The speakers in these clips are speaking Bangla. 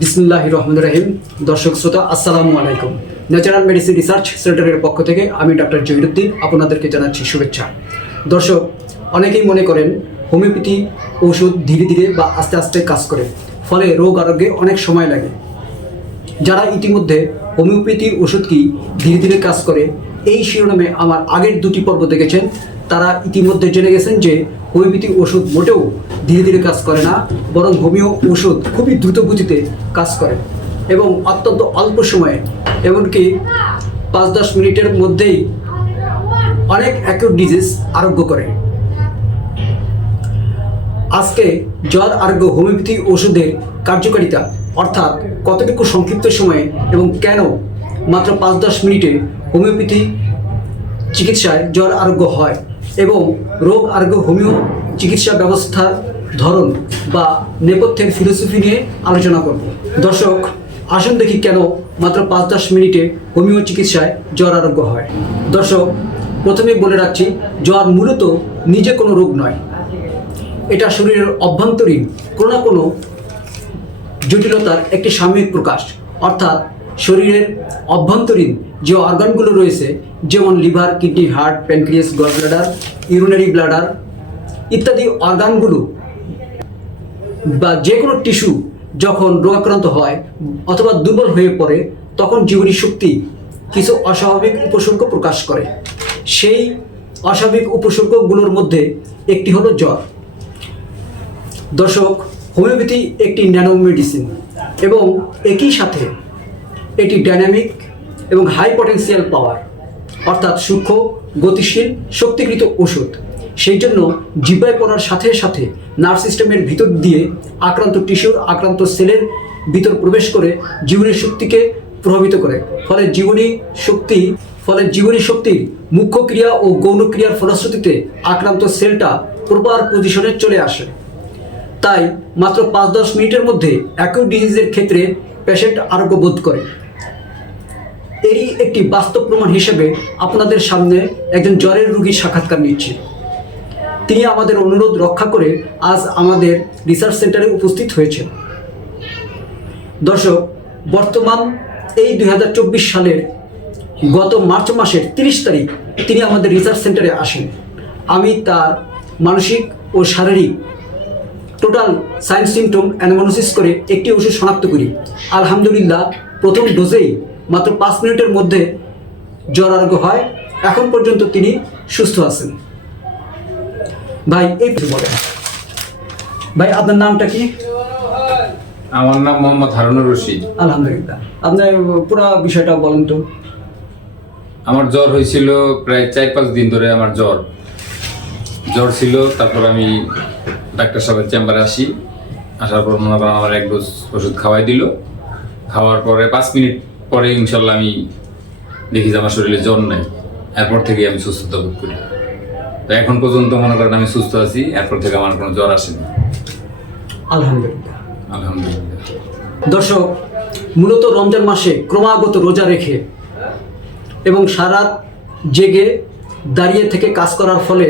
বিসমুল্লাহ রহমান রহিম। দর্শক শ্রোতা, আসসালামু আলাইকুম। ন্যাচারাল মেডিসিন রিসার্চ সেন্টারের পক্ষ থেকে আমি ডক্টর জহিরুদ্দিন আপনাদেরকে জানাচ্ছি শুভেচ্ছা। দর্শক, অনেকেই মনে করেন হোমিওপ্যাথি ওষুধ ধীরে ধীরে বা আস্তে আস্তে কাজ করে, ফলে রোগ আরোগ্যে অনেক সময় লাগে। যারা ইতিমধ্যে হোমিওপ্যাথি ওষুধ কি ধীরে ধীরে কাজ করে, এই শিরোনামে আমার আগের দুটি পর্ব দেখেছেন। তারা ইতিমধ্যে জেনে গেছেন যে হোমিওপ্যাথি ওষুধ মোটেও ধীরে ধীরে কাজ করে না, বরং হোমিও ওষুধ খুবই দ্রুত গতিতে কাজ করে এবং অত্যন্ত অল্প সময়ে, এমনকি পাঁচ দশ মিনিটের মধ্যেই অনেক অ্যাকিউট ডিজিজ আরোগ্য করে। আজকে জ্বর আরোগ্য হোমিওপ্যাথি ওষুধের কার্যকারিতা, অর্থাৎ কতটুকু সংক্ষিপ্ত সময়ে এবং কেন মাত্র পাঁচ দশ মিনিটে হোমিওপ্যাথি চিকিৎসায় জ্বর আরোগ্য হয় এবং রোগ আরোগ্য হোমিও চিকিৎসা ব্যবস্থার ধরন বা নেপথ্যের ফিলোসফি নিয়ে আলোচনা করব। দর্শক, আসুন দেখি কেন মাত্র পাঁচ দশ মিনিটে হোমিও চিকিৎসায় জ্বর আরোগ্য হয়। দর্শক, প্রথমে বলে রাখছি, জ্বর মূলত নিজে কোনো রোগ নয়। এটা শরীরের অভ্যন্তরীণ কোনো না কোনো জটিলতার একটি সাময়িক প্রকাশ। অর্থাৎ শরীরের অভ্যন্তরীণ যে অর্গানগুলো রয়েছে, যেমন liver, kidney, heart, pancreas gall bladder urinary bladder ইত্যাদি অর্গানগুলো বা যে কোনো টিস্যু যখন রোগাক্রান্ত হয় অথবা দুর্বল হয়ে পড়ে, তখন জীবনী শক্তি কিছু অস্বাভাবিক উপসর্গ প্রকাশ করে। সেই অস্বাভাবিক উপসর্গগুলোর মধ্যে একটি হলো জ্বর। দর্শক, হোমিওপ্যাথি একটি ন্যানো মেডিসিন এবং একই সাথে এটি ডাইনামিক এবং হাই পটেন্সিয়াল পাওয়ার অর্থাৎ সূক্ষ্ম, গতিশীল, শক্তিকৃত ওষুধ। সেই জন্য জিব্বায় পড়ার সাথে সাথে নার্ভ সিস্টেমের ভিতর দিয়ে আক্রান্ত টিস্যুর আক্রান্ত সেলের ভিতর প্রবেশ করে জীবনী শক্তিকে প্রভাবিত করে। ফলে জীবনী শক্তি, ফলে জীবনী শক্তির মুখ্য ক্রিয়া ও গৌণ ক্রিয়ার ফলশ্রুতিতে আক্রান্ত সেলটা প্রপার পজিশনে চলে আসে। তাই মাত্র পাঁচ দশ মিনিটের মধ্যে অ্যাকিউট ডিজিজের ক্ষেত্রে পেশেন্ট আরোগ্য বোধ করে। এরই একটি বাস্তব প্রমাণ হিসেবে আপনাদের সামনে একজন জ্বরের রোগীর সাক্ষাৎকার নিচ্ছি। তিনি আমাদের অনুরোধ রক্ষা করে আজ আমাদের রিসার্চ সেন্টারে উপস্থিত হয়েছেন। দর্শক, বর্তমান এই দু হাজার চব্বিশ সালের গত মার্চ মাসের তিরিশ তারিখ তিনি আমাদের রিসার্চ সেন্টারে আসেন। আমি তার মানসিক ও শারীরিক টোটাল সাইন্স সিমটম অ্যানামোনোসিস করে একটি ওষুধ শনাক্ত করি। আলহামদুলিল্লাহ, প্রথম ডোজেই মাত্র পাঁচ মিনিটের মধ্যে জ্বর আরোগ্য হয়। এখন পর্যন্ত তিনি সুস্থ আছেন। ভাই এই বলেন। ভাই আপনার নামটা কি? আমার নাম মোহাম্মদ হারুনুর রশিদ। আলহামদুলিল্লাহ। আপনার পুরো বিষয়টা বলেন তো। আমার জ্বর হয়েছিল প্রায় চার পাঁচ দিন ধরে আমার জ্বর। জ্বর ছিল তারপর আমি ডাক্তার সাহেবের চেম্বারে আসি। আসার পর মনে করেন আমার এক ডোজ ওষুধ খাওয়াই দিল। খাওয়ার পরে পাঁচ মিনিট পরে ইনশাল্লাহ আমি দেখি যে আমার শরীরে জ্বর নাই। এরপর থেকে আমি সুস্থতা বোধ করি। তো এখন পর্যন্ত মনে করেন আমি সুস্থ আছি এরপর থেকে আমার কোনো জ্বর আসেনি। আলহামদুলিল্লাহ। আলহামদুলিল্লাহ। দর্শক মূলত রমজান মাসে ক্রমাগত রোজা রেখে এবং সারা জেগে দাঁড়িয়ে থেকে কাজ করার ফলে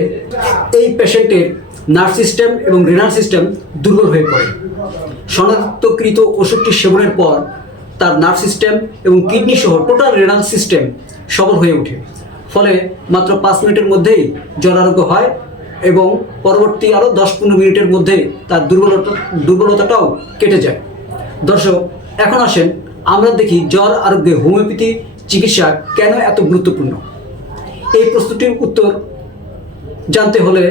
এই পেশেন্টের নার্ভ সিস্টেম এবং রেনার সিস্টেম দুর্বল হয়ে পড়ে। শনাক্তকৃত ওষুধটি সেবনের পর তার নার্ভ সিস্টেম এবং কিডনি সহ টোটাল রেনাল সিস্টেম সবল হয়ে ওঠে। ফলে মাত্র পাঁচ মিনিটের মধ্যেই জ্বর আরোগ্য হয় এবং পরবর্তী আরও দশ পনেরো মিনিটের মধ্যে তার দুর্বলতা, দুর্বলতাটাও কেটে যায়। দর্শক, এখন আসেন আমরা দেখি জ্বর আরোগ্যে হোমিওপ্যাথি চিকিৎসা কেন এত গুরুত্বপূর্ণ? এই প্রস্তুতির উত্তর জানতে হলে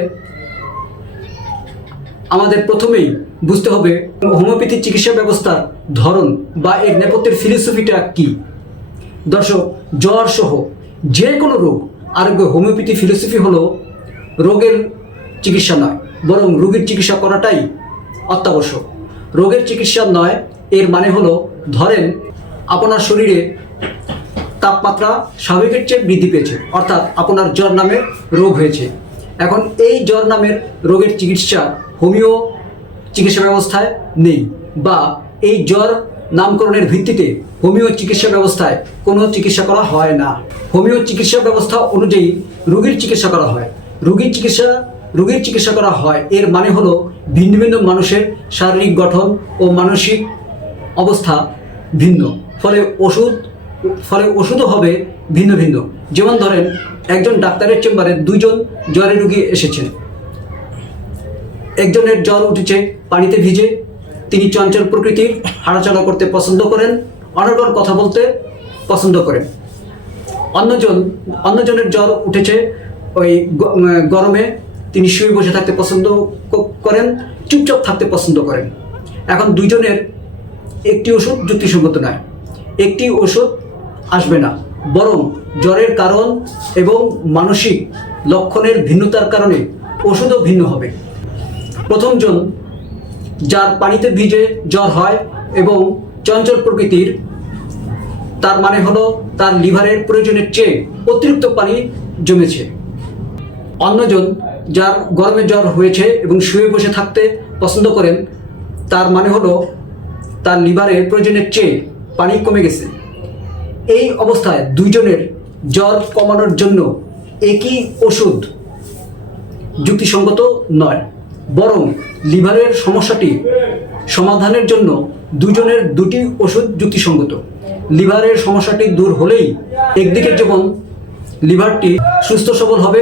আমাদের প্রথমেই বুঝতে হবে হোমিওপ্যাথি চিকিৎসা ব্যবস্থার ধরন বা এর নেপথ্যের ফিলোসফিটা কি? দর্শক, জ্বর সহ যে কোনো রোগ, আরোগ্য হোমিওপ্যাথি ফিলোসফি হলো রোগের চিকিৎসা নয়, বরং রোগীর চিকিৎসা করাটাই অত্যাবশ্যক। রোগের চিকিৎসা নয়, এর মানে হলো ধরেন আপনার শরীরে তাপমাত্রা স্বাভাবিকের চেয়ে বৃদ্ধি পেয়েছে, অর্থাৎ আপনার জ্বর নামের রোগ হয়েছে। এখন এই জ্বর নামের রোগের চিকিৎসা হোমিও চিকিৎসা ব্যবস্থায় নেই বা এই জ্বর নামকরণের ভিত্তিতে হোমিও চিকিৎসা ব্যবস্থায় কোনো চিকিৎসা করা হয় না। হোমিও চিকিৎসা ব্যবস্থা অনুযায়ী রোগীর চিকিৎসা করা হয়। রোগীর চিকিৎসা রোগীর চিকিৎসা করা হয়। এর মানে হলো ভিন্ন ভিন্ন মানুষের শারীরিক গঠন ও মানসিক অবস্থা ভিন্ন। ফলে ওষুধ, ফলে ওষুধও হবে ভিন্ন ভিন্ন। যেমন ধরেন, একজন ডাক্তারের চেম্বারে দুজন জ্বরের রুগী এসেছেন। একজনের জ্বর উঠেছে, পানিতে ভিজে তিনি চঞ্চল প্রকৃতির হাঁটাচলা করতে পছন্দ করেন, অনর্গল কথা বলতে পছন্দ করেন। অন্যজন, অন্যজনের জ্বর উঠেছে, ওই গরমে তিনি শুয়ে বসে থাকতে পছন্দ করেন, চুপচাপ থাকতে পছন্দ করেন। এখন দুইজনের একটি ওষুধ যুক্তিসঙ্গত নয়। একটি ওষুধ আসবে না, বরং জ্বরের কারণ এবং মানসিক লক্ষণের ভিন্নতার কারণে ওষুধও ভিন্ন হবে। প্রথমজন যার পানিতে ভিজে জ্বর হয় এবং চঞ্চল প্রকৃতির, তার মানে হলো তার লিভারের প্রয়োজনের চেয়ে অতিরিক্ত পানি জমেছে। অন্যজন যার গরমে জ্বর হয়েছে এবং শুয়ে বসে থাকতে পছন্দ করেন, তার মানে হলো তার লিভারের প্রয়োজনের চেয়ে পানি কমে গেছে। এই অবস্থায় দুইজনের জ্বর কমানোর জন্য একই ওষুধ যুক্তিসঙ্গত নয়। বরং লিভারের সমস্যাটি সমাধানের জন্য দুজনের দুটি ওষুধ যুক্তিসঙ্গত। লিভারের সমস্যাটি দূর হলেই একদিকে যেমন লিভারটি সুস্থ সবল হবে,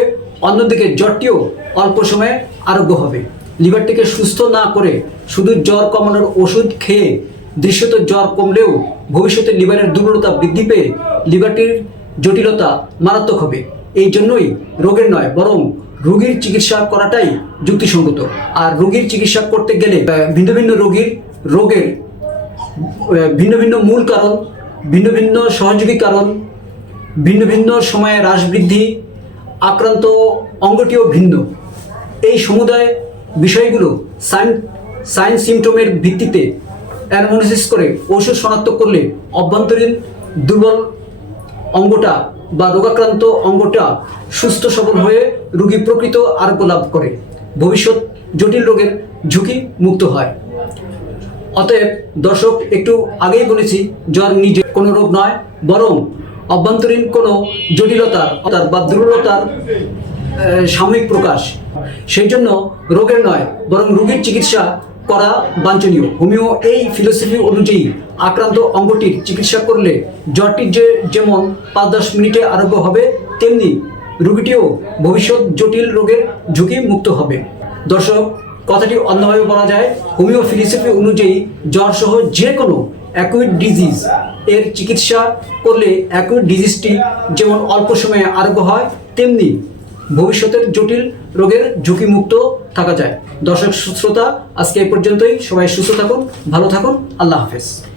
অন্যদিকে জ্বরটিও অল্প সময়ে আরোগ্য হবে। লিভারটিকে সুস্থ না করে শুধু জ্বর কমানোর ওষুধ খেয়ে দৃশ্যত জ্বর কমলেও ভবিষ্যতে লিভারের দুর্বলতা বৃদ্ধি পেয়ে লিভারটির জটিলতা মারাত্মক হবে। এই জন্যই রোগের নয়, বরং রোগীর চিকিৎসা করাটাই যুক্তিসঙ্গত। আর রোগীর চিকিৎসা করতে গেলে ভিন্ন ভিন্ন রোগীর, রোগের ভিন্ন ভিন্ন মূল কারণ, ভিন্ন ভিন্ন সহযোগী কারণ, ভিন্ন ভিন্ন সময়ে হ্রাস বৃদ্ধি, আক্রান্ত অঙ্গটিও ভিন্ন। এই সমুদায় বিষয়গুলো সাইন সাইন সিমটমের ভিত্তিতে অ্যানামোনিসিস করে ওষুধ শনাক্ত করলে অভ্যন্তরীণ দুর্বল অঙ্গটা বা রোগাক্রান্ত অঙ্গটা সুস্থ সবল হয়ে রোগী প্রকৃত আরোগ্য লাভ করে। ভবিষ্যৎ জটিল রোগের ঝুঁকি মুক্ত হয়। অতএব দর্শক, একটু আগেই বলেছি, জ্বর নিজে কোনো রোগ নয়, বরং অভ্যন্তরীণ কোনো জটিলতার অর্থাৎ বা দুর্বলতার সাময়িক প্রকাশ। সেই জন্য রোগের নয়, বরং রোগীর চিকিৎসা করা বাঞ্ছনীয়। হোমিও এই ফিলোসফি অনুযায়ী আক্রান্ত অঙ্গটির চিকিৎসা করলে জ্বরটির যে যেমন পাঁচ দশ মিনিটে আরোগ্য হবে, তেমনি রোগীটিও ভবিষ্যৎ জটিল রোগের ঝুঁকি মুক্ত হবে। দর্শক, কথাটি অন্যভাবে বলা যায়, হোমিও ফিলোসফি অনুযায়ী জ্বর সহ যে কোনো অ্যাকুইড ডিজিজ এর চিকিৎসা করলে অ্যাকুইড ডিজিজটি যেমন অল্প সময়ে আরোগ্য হয়, তেমনি ভবিষ্যতের জটিল রোগের ঝুঁকিমুক্ত থাকা যায়। দর্শক, শ্রোতা, আজকে এই পর্যন্তই। সবাই সুস্থ থাকুন, ভালো থাকুন। আল্লাহ হাফেজ।